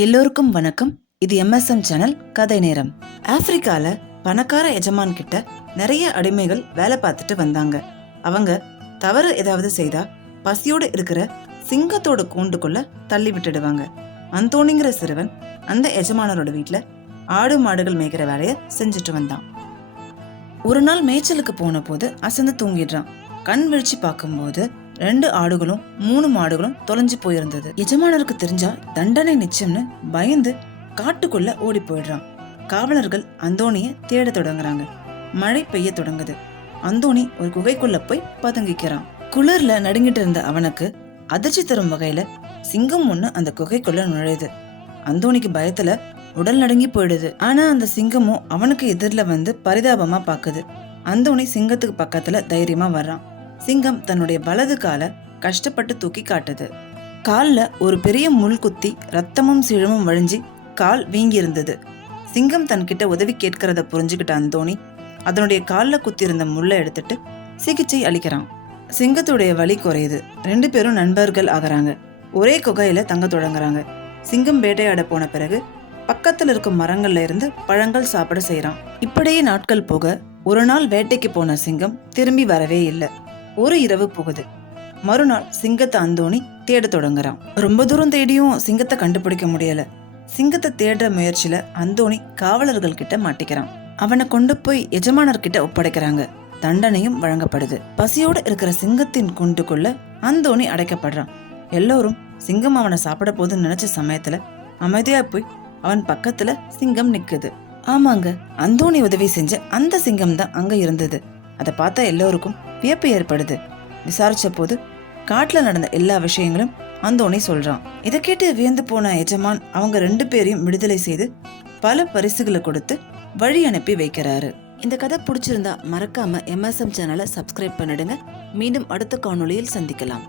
எல்லோருக்கும் வணக்கம். இது எம்எஸ்எம் சேனல் கதை நேரம். ஆப்பிரிக்கால பணக்கார எஜமான் கிட்ட நிறைய அடிமைகள் வேலை பார்த்துட்டு வந்தாங்க. அவங்க தவறு ஏதாவது செய்தா பசியோடு இருக்கிற சிங்கத்தோட கூண்டுக்குள்ள தள்ளி விட்டுடுவாங்க. அந்தோணிங்கிற சிறுவன் அந்த எஜமானரோட வீட்டில் ஆடு மாடுகள் மேய்க்கிற வேலையை செஞ்சுட்டு வந்தான். ஒரு நாள் மேய்ச்சலுக்கு போன போது அசந்து தூங்கிடுறான். கண் விழிச்சு பார்க்கும்போது ரெண்டு ஆடுகளும் மூணு மாடுகளும் தொலைஞ்சு போயிருந்தது. எஜமானருக்கு தெரிஞ்சா தண்டனை நிச்சயம்னு பயந்து காட்டுக்குள்ள ஓடி போயிடுறான். காவலர்கள் அந்தோணிய தேட தொடங்குறாங்க. மழை பெய்ய தொடங்குது. அந்தோணி ஒரு குகைக்குள்ள போய் பதுங்கிக்கிறான். குளிர்ல நடுங்கிட்டு இருந்த அவனுக்கு அதிர்ச்சி தரும் வகையில சிங்கம் ஒண்ணு அந்த குகைக்குள்ள நுழையுது. அந்தோணிக்கு பயத்துல உடல் நடுங்கி போயிடுது. ஆனா அந்த சிங்கமும் அவனுக்கு எதிரில வந்து பரிதாபமா பாக்குது. அந்தோணி சிங்கத்துக்கு பக்கத்துல தைரியமா வர்றான். சிங்கம் தன்னுடைய வலது காலை கஷ்டப்பட்டு தூக்கி காட்டுது. காலில் ஒரு பெரிய முள் குத்தி ரத்தமும் சிழமும் வழிஞ்சி கால் வீங்கியிருந்தது. சிங்கம் தன்கிட்ட உதவி கேட்கிறத புரிஞ்சுக்கிட்ட அந்தோணி அதனுடைய காலில் குத்தியிருந்த முள்ளை எடுத்துட்டு சிகிச்சை அளிக்கிறான். சிங்கத்துடைய வலி குறையுது. ரெண்டு பேரும் நண்பர்கள் ஆகிறாங்க. ஒரே குகையில தங்க தொடங்குறாங்க. சிங்கம் வேட்டையாட போன பிறகு பக்கத்தில் இருக்கும் மரங்கள்ல இருந்து பழங்கள் சாப்பிட செய்கிறான் இப்படியே நாட்கள் போக ஒரு நாள் வேட்டைக்கு போன சிங்கம் திரும்பி வரவே இல்லை. ஒரு இரவு போகுது. மறுநாள் சிங்கத்தை அந்தோணி தேட தொடங்குறான். ரொம்ப தூரம் தேடியும் சிங்கத்தை கண்டுபிடிக்க முடியல. சிங்கத்தை தேடுற முயற்சியில அந்தோணி காவலர்கள் கிட்ட மாட்டிக்கிறான். அவனை கொண்டு போய் எஜமானர்கிட்ட ஒப்படைக்கிறாங்க. தண்டனையும் வழங்கப்படுது. பசியோட இருக்கிற சிங்கத்தின் குண்டுக்குள்ள அந்தோணி அடைக்கப்படுறான். எல்லோரும் சிங்கம் அவனை சாப்பிட போதுன்னு நினைச்ச சமயத்துல அமைதியா போய் அவன் பக்கத்துல சிங்கம் நிக்குது. ஆமாங்க அந்தோணி உதவி செஞ்ச அந்த சிங்கம் தான் அங்க இருந்தது. அதை பார்த்தா எல்லோருக்கும் வியப்பு ஏற்படுது. விசாரிச்ச போது காட்டில் நடந்த எல்லா விஷயங்களும் அந்தோனி சொல்றான். இதை கேட்டு வியந்து போன எஜமான் அவங்க ரெண்டு பேரையும் விடுதலை செய்து பல பரிசுகளை கொடுத்து வழி அனுப்பி வைக்கிறாரு. இந்த கதை பிடிச்சிருந்தா மறக்காம எம்எஸ்எம் சேனலை சப்ஸ்கிரைப் பண்ணிடுங்க. மீண்டும் அடுத்த காணொளியில் சந்திக்கலாம்.